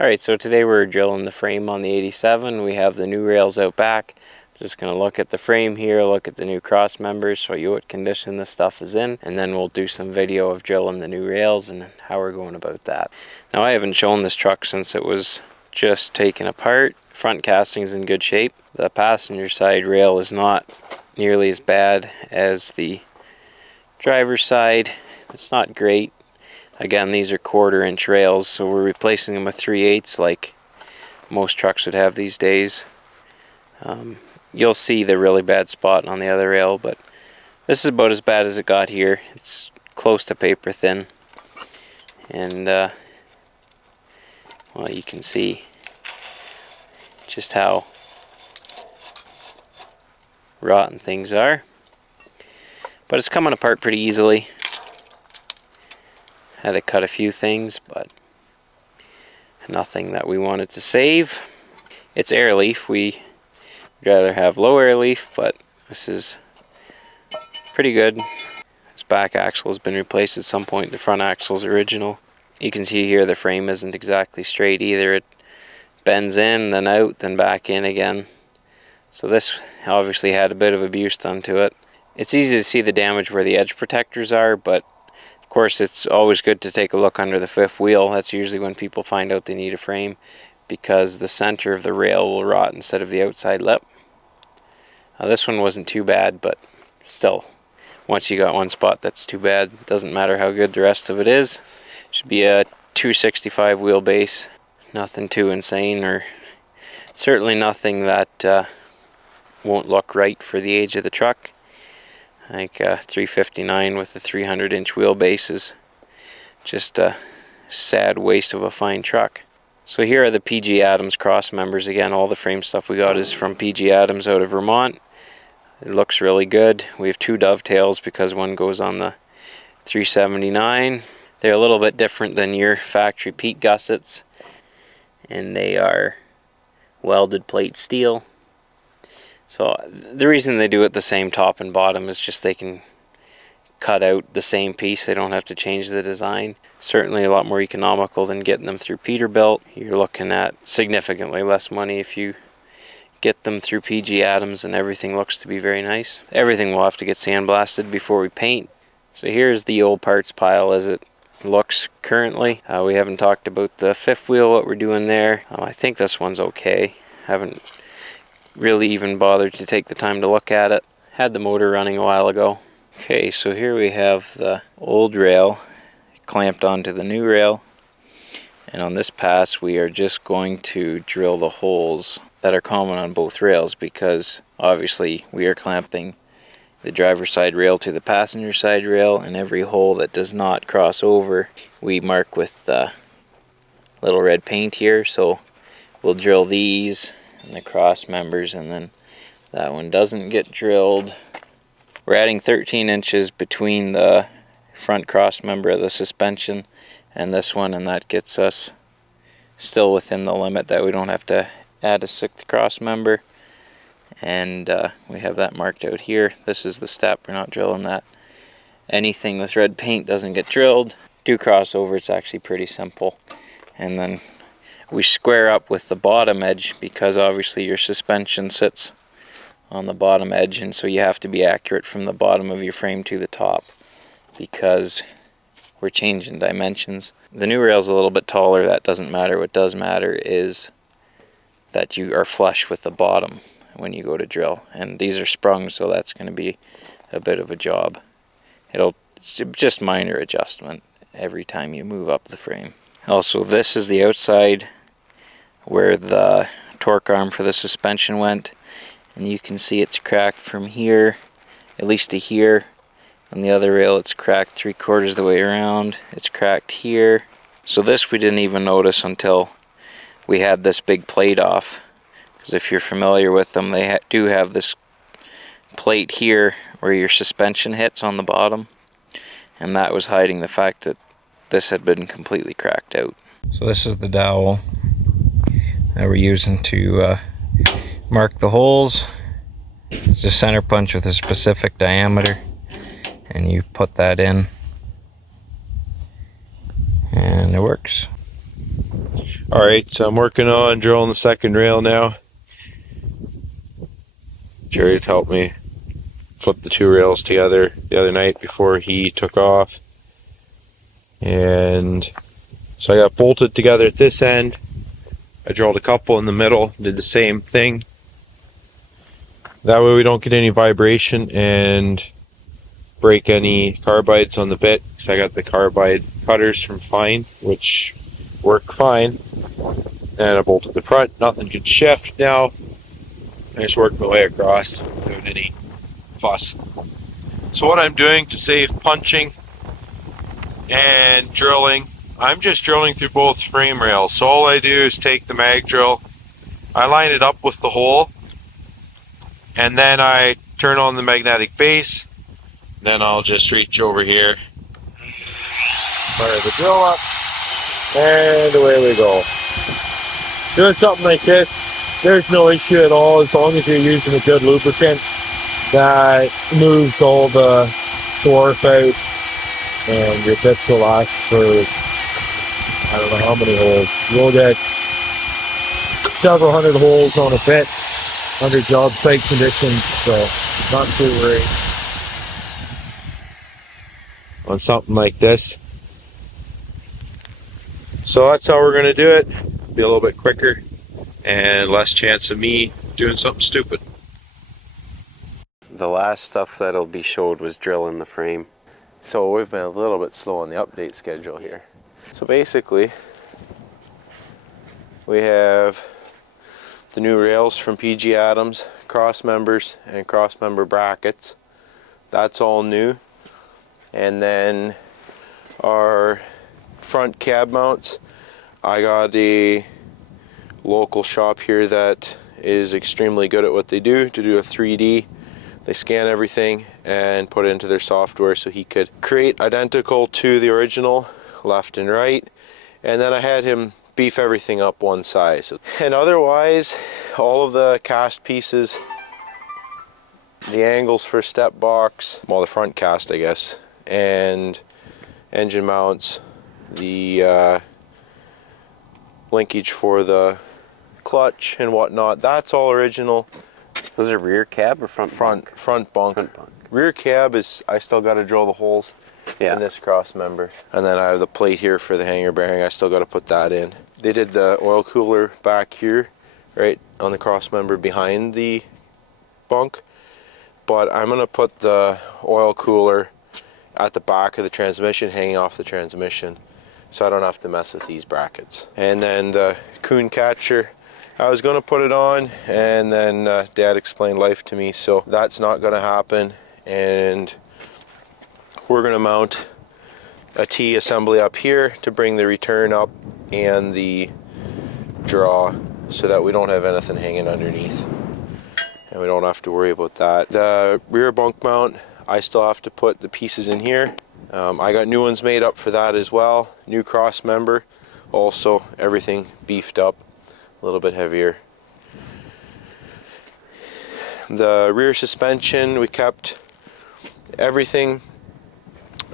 Alright, so today we're drilling the frame on the 87. We have the new rails out back. Just going to look at the frame here, look at the new cross members, show you what condition this stuff is in, and then we'll do some video of drilling the new rails and how we're going about that. Now, I haven't shown this truck since it was just taken apart. Front casting's in good shape. The passenger side rail is not nearly as bad as the driver's side. It's not great. Again, these are 1/4 inch rails, so we're replacing them with 3/8 like most trucks would have these days. You'll see the really bad spot on the other rail, but this is about as bad as it got here. It's close to paper thin, and well, you can see just how rotten things are, but it's coming apart pretty easily. Had to cut a few things, but nothing that we wanted to save. It's air leaf. We'd rather have low air leaf, but this is pretty good. This back axle has been replaced at some point. The front axle's original. You can see here the frame isn't exactly straight either. It bends in, then out, then back in again. So this obviously had a bit of abuse done to it. It's easy to see the damage where the edge protectors are, but of course, it's always good to take a look under the fifth wheel. That's usually when people find out they need a frame, because the center of the rail will rot instead of the outside lip. This one wasn't too bad, but still, once you got one spot that's too bad, it doesn't matter how good the rest of it is. Should be a 265 wheelbase. Nothing too insane, or certainly nothing that won't look right for the age of the truck. Like 359 with the 300-inch wheelbase is just a sad waste of a fine truck. So here are the PG Adams cross members. Again, all the frame stuff we got is from PG Adams out of Vermont. It looks really good. We have 2 dovetails because one goes on the 379. They're a little bit different than your factory Pete gussets, and they are welded plate steel. So the reason they do it the same top and bottom is just they can cut out the same piece. They don't have to change the design. Certainly a lot more economical than getting them through Peterbilt. You're looking at significantly less money if you get them through PG Adams, and everything looks to be very nice. Everything will have to get sandblasted before we paint. So here's the old parts pile as it looks currently. We haven't talked about the fifth wheel, what we're doing there. I think this one's okay. Haven't really even bothered to take the time to look at it. Had the motor running a while ago. Okay, so here we have the old rail clamped onto the new rail, and on this pass we are just going to drill the holes that are common on both rails, because obviously we are clamping the driver's side rail to the passenger side rail, and every hole that does not cross over we mark with little red paint here. So we'll drill these and the cross members, and then that one doesn't get drilled. We're adding 13 inches between the front cross member of the suspension and this one, and that gets us still within the limit that we don't have to add a 6th cross member. And we have that marked out here. This is the step. We're not drilling that. Anything with red paint doesn't get drilled. Do crossover, it's actually pretty simple. And then we square up with the bottom edge, because obviously your suspension sits on the bottom edge, and so you have to be accurate from the bottom of your frame to the top, because we're changing dimensions. The new rail's a little bit taller. That doesn't matter. What does matter is that you are flush with the bottom when you go to drill, and these are sprung, so that's going to be a bit of a job. It's just minor adjustment every time you move up the frame. Also, this is the outside where the torque arm for the suspension went, and you can see it's cracked from here at least to here. On the other rail it's cracked 3/4 the way around. It's cracked here. So this we didn't even notice until we had this big plate off, because if you're familiar with them, they do have this plate here where your suspension hits on the bottom, and that was hiding the fact that this had been completely cracked out. So this is the dowel that we're using to mark the holes. It's a center punch with a specific diameter, and you put that in and it works. Alright, so I'm working on drilling the second rail now. Jared helped me flip the two rails together the other night before he took off. And so I got bolted together at this end. I drilled a couple in the middle, did the same thing. That way we don't get any vibration and break any carbides on the bit. So I got the carbide cutters from Fine, which work fine. And I bolted the front, nothing could shift now. I just worked my way across without any fuss. So what I'm doing to save punching and drilling, I'm just drilling through both frame rails. So all I do is take the mag drill, I line it up with the hole, and then I turn on the magnetic base. Then I'll just reach over here, fire the drill up, and away we go. Doing something like this, there's no issue at all as long as you're using a good lubricant that moves all the swarf out, and your bits will last for I don't know how many holes. You'll get several hundred holes on a bit under job site conditions, so not too worried on something like this. So that's how we're going to do it. Be a little bit quicker and less chance of me doing something stupid. The last stuff that'll be showed was drilling the frame. So we've been a little bit slow on the update schedule here. So basically, we have the new rails from PG Adams, cross members and cross member brackets. That's all new. And then our front cab mounts, I got a local shop here that is extremely good at what they do, to do a 3D. They scan everything and put it into their software so he could create identical to the original, left and right. And then I had him beef everything up one size. And otherwise, all of the cast pieces, the angles for step box, well, the front cast I guess, and engine mounts, the linkage for the clutch and whatnot, that's all original. Was it rear cab or front bunk? Front bunk. Front bunk. Rear cab is, I still got to drill the holes in this cross member. And then I have the plate here for the hanger bearing, I still got to put that in. They did the oil cooler back here, right on the cross member behind the bunk. But I'm going to put the oil cooler at the back of the transmission, hanging off the transmission, so I don't have to mess with these brackets. And then the coon catcher, I was going to put it on, and then Dad explained life to me, so that's not going to happen. And we're going to mount a T assembly up here to bring the return up and the draw so that we don't have anything hanging underneath. And we don't have to worry about that. The rear bunk mount, I still have to put the pieces in here. I got new ones made up for that as well. New cross member, also everything beefed up, a little bit heavier. The rear suspension, we kept everything.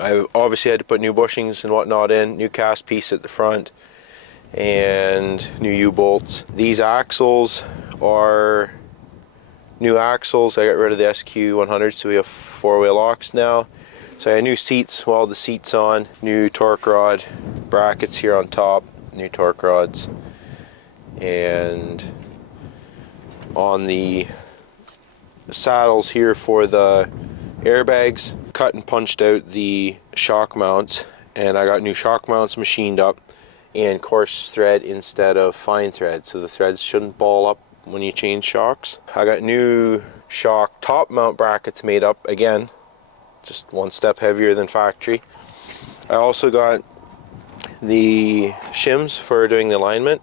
I obviously had to put new bushings and whatnot in, new cast piece at the front, and new U-bolts. These axles are new axles. I got rid of the SQ100, so we have four-wheel locks now. So I had new seats, welded the seats on, new torque rod brackets here on top, new torque rods, and on the saddles here for the airbags, cut and punched out the shock mounts, and I got new shock mounts machined up and coarse thread instead of fine thread, so the threads shouldn't ball up when you change shocks. I got new shock top mount brackets made up, again, just one step heavier than factory. I also got the shims for doing the alignment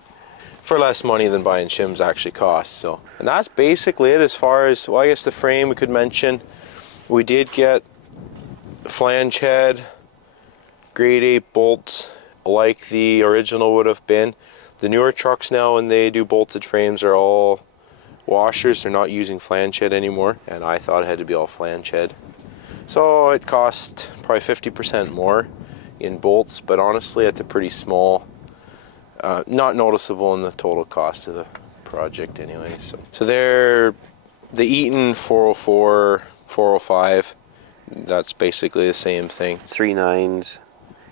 for less money than buying shims actually costs. So, and that's basically it as far as, well, I guess the frame we could mention. We did get flange head, grade 8 bolts like the original would have been. The newer trucks now, when they do bolted frames, are all washers. They're not using flange head anymore, and I thought it had to be all flange head. So it cost probably 50% more in bolts, but honestly it's a pretty small Not noticeable in the total cost of the project anyway. So they're the Eaton 404, 405. That's basically the same thing. 3.9s.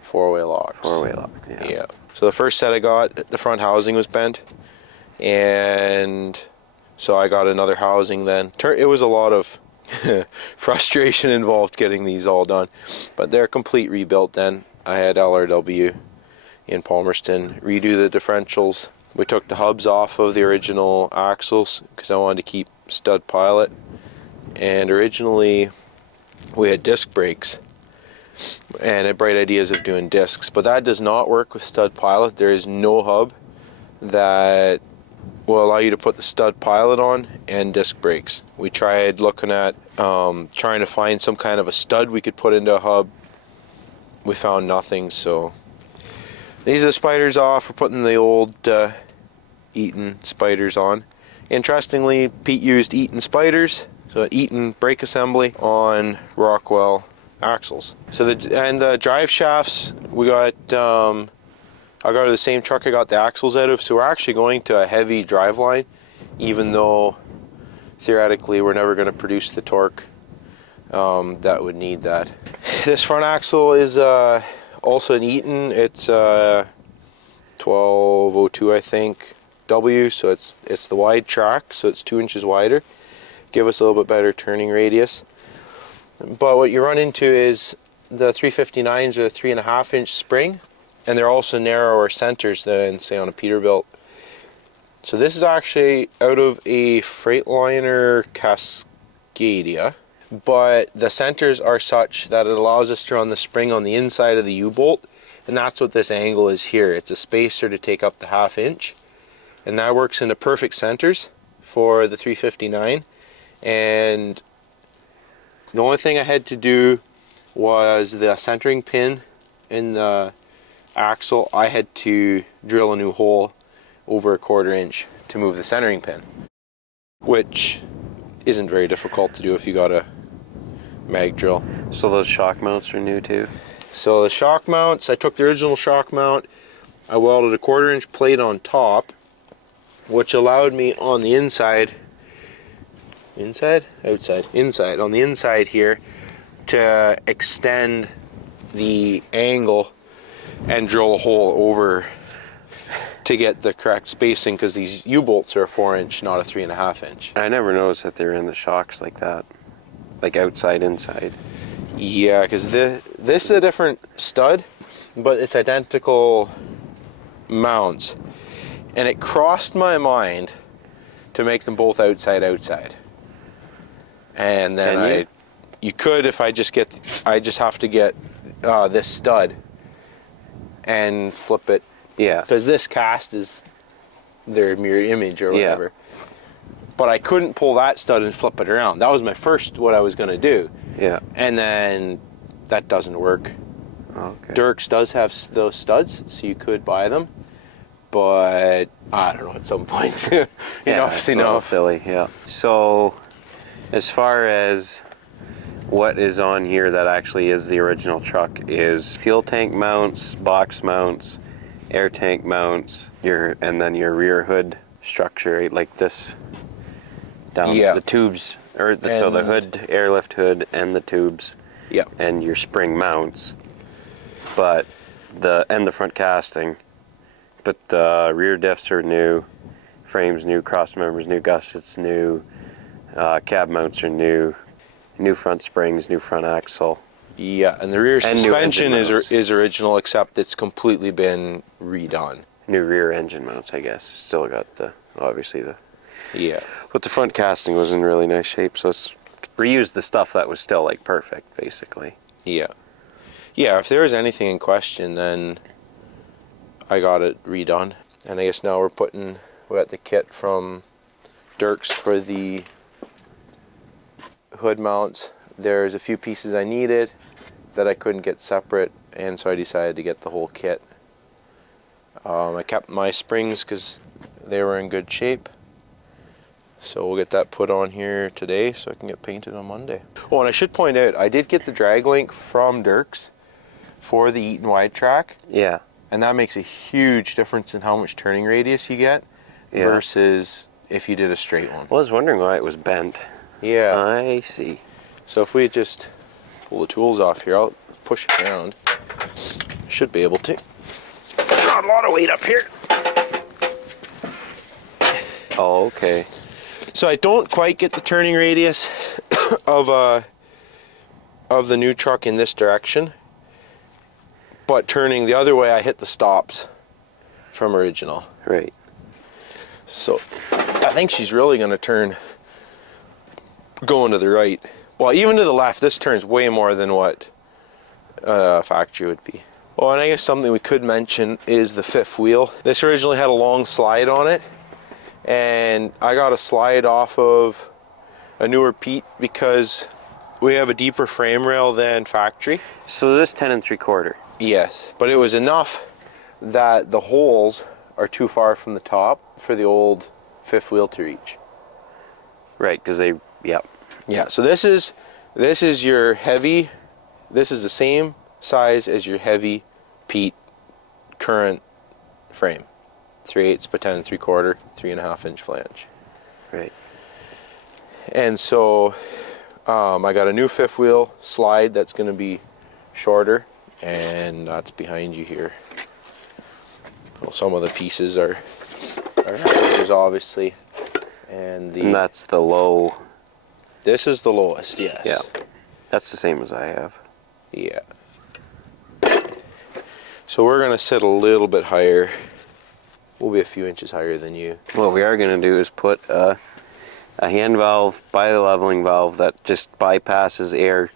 Four-way locks. Four-way lock, yeah. Yeah. So the first set I got, the front housing was bent, and so I got another housing then. It was a lot of frustration involved getting these all done, but they're complete rebuilt then. I had LRW in Palmerston redo the differentials. We took the hubs off of the original axles because I wanted to keep stud pilot, and originally we had disc brakes and had bright ideas of doing discs, but that does not work with stud pilot. There is no hub that will allow you to put the stud pilot on and disc brakes. We tried looking at trying to find some kind of a stud we could put into a hub. We found nothing, so these are the spiders off. We're putting the old Eaton spiders on. Interestingly, Pete used Eaton spiders, so Eaton brake assembly on Rockwell axles. So the drive shafts we got. I got the same truck I got the axles out of. So we're actually going to a heavy drive line, even though theoretically we're never going to produce the torque that would need that. This front axle is also an Eaton. It's 1202, I think, W. So it's the wide track, so it's 2 inches wider. Give us a little bit better turning radius. But what you run into is the 359s are a 3.5 inch spring, and they're also narrower centers than, say, on a Peterbilt. So this is actually out of a Freightliner Cascadia, but the centers are such that it allows us to run the spring on the inside of the U-bolt, and that's what this angle is here. It's a spacer to take up the 1/2 inch, and that works into perfect centers for the 359. And the only thing I had to do was the centering pin in the axle. I had to drill a new hole over a 1/4 inch to move the centering pin, which isn't very difficult to do if you got a mag drill. So those shock mounts are new too? So the shock mounts, I took the original shock mount, I welded a 1/4 inch plate on top, which allowed me on the inside, on the inside here, to extend the angle and drill a hole over to get the correct spacing, because these U-bolts are a 4 inch, not a 3.5 inch. I never noticed that they were in the shocks like that, like outside, inside. Yeah, because this is a different stud, but it's identical mounts, and it crossed my mind to make them both outside. And then you could, if I just have to get this stud and flip it. Yeah. Because this cast is their mirror image or whatever. Yeah. But I couldn't pull that stud and flip it around. That was what I was going to do. Yeah. And then that doesn't work. Okay. Dirks does have those studs, so you could buy them. But I don't know, at some point. Yeah, it's a little silly, yeah. So as far as what is on here that actually is the original truck is fuel tank mounts, box mounts, air tank mounts, and then your rear hood structure, like this down the tubes, so the hood, airlift hood, and the tubes, and your spring mounts, but the front casting, but the rear diffs are new, frames new, cross members new, gussets new, cab mounts are new front springs, new front axle. Yeah, and the rear suspension is original, except it's completely been redone. New rear engine mounts, I guess. Still got obviously the... Yeah. But the front casting was in really nice shape, so it's reused the stuff that was still like perfect, basically. Yeah. Yeah, if there was anything in question, then I got it redone. And I guess now we got the kit from Dirks for the hood mounts. There's a few pieces I needed that I couldn't get separate, and so I decided to get the whole kit. I kept my springs because they were in good shape, so we'll get that put on here today so I can get painted on Monday. Oh, and I should point out, I did get the drag link from Dirks for the Eaton wide track. Yeah. And that makes a huge difference in how much turning radius you get versus if you did a straight one. I was wondering why it was bent. Yeah. I see. So if we just pull the tools off here, I'll push it around. Should be able to. Not a lot of weight up here. Oh, okay. So I don't quite get the turning radius of the new truck in this direction, but turning the other way I hit the stops from original. Right. So I think she's really going to turn going to the right. Well, even to the left, this turns way more than what factory would be. Oh, and I guess something we could mention is the fifth wheel. This originally had a long slide on it, and I got a slide off of a newer Pete because we have a deeper frame rail than factory. So this 10 3/4. Yes, but it was enough that the holes are too far from the top for the old fifth wheel to reach. Right, because they, yep. Yeah, so this is your heavy, this is the same size as your heavy Pete current frame. 3/8 by 10 3/4, 3.5 inch flange. Right. And so I got a new fifth wheel slide that's going to be shorter, and that's behind you here. Well, some of the pieces are there's obviously, and that's the low. This is the lowest, yes. Yeah, that's the same as I have. Yeah. So we're going to sit a little bit higher. We'll be a few inches higher than you. What we are going to do is put a hand valve by the leveling valve that just bypasses air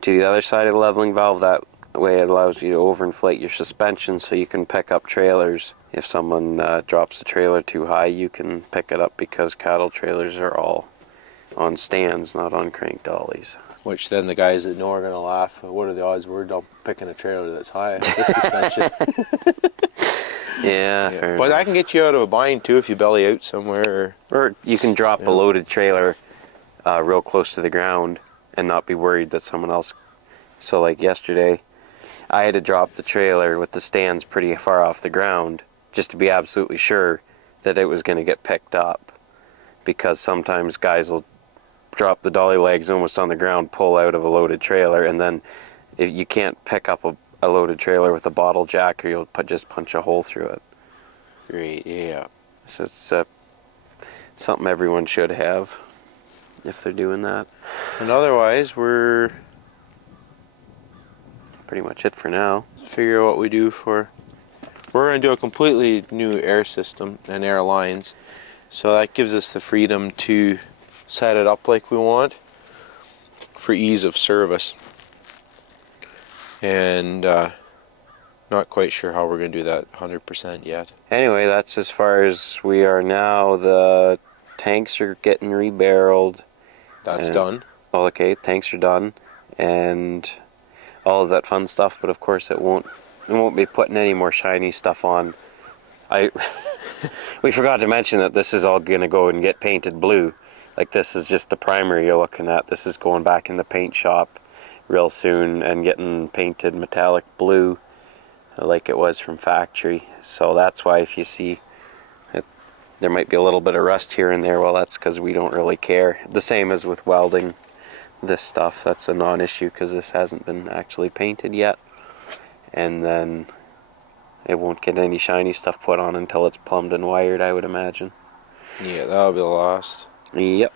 to the other side of the leveling valve. That way it allows you to overinflate your suspension so you can pick up trailers. If someone drops the trailer too high, you can pick it up because cattle trailers are all on stands, not on crank dollies. Which then the guys that know are going to laugh. What are the odds we're picking a trailer that's high? This suspension. Yeah, fair but enough. I can get you out of a bind too if you belly out somewhere. Or you can drop a loaded trailer real close to the ground and not be worried that someone else. So like yesterday, I had to drop the trailer with the stands pretty far off the ground just to be absolutely sure that it was going to get picked up, because sometimes guys will drop the dolly legs almost on the ground, pull out of a loaded trailer, and then if you can't pick up a loaded trailer with a bottle jack, or you'll just punch a hole through it. Great, yeah. So it's something everyone should have if they're doing that. And otherwise, we're Pretty much it for now. figure out what we do for. We're going to do a completely new air system and air lines, so that gives us the freedom to set it up like we want for ease of service. And not quite sure how we're going to do that 100% yet. Anyway, that's as far as we are now. The tanks are getting rebarreled. That's done. Okay, tanks are done, and all of that fun stuff. But of course, it won't be putting any more shiny stuff on. We forgot to mention that this is all going to go and get painted blue. Like, this is just the primer you're looking at. This is going back in the paint shop real soon and getting painted metallic blue like it was from factory. So that's why if you see it, there might be a little bit of rust here and there. Well, that's because we don't really care. The same as with welding this stuff. That's a non-issue because this hasn't been actually painted yet. And then it won't get any shiny stuff put on until it's plumbed and wired, I would imagine. Yeah, that'll be the last. Yep.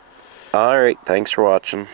Alright, thanks for watching.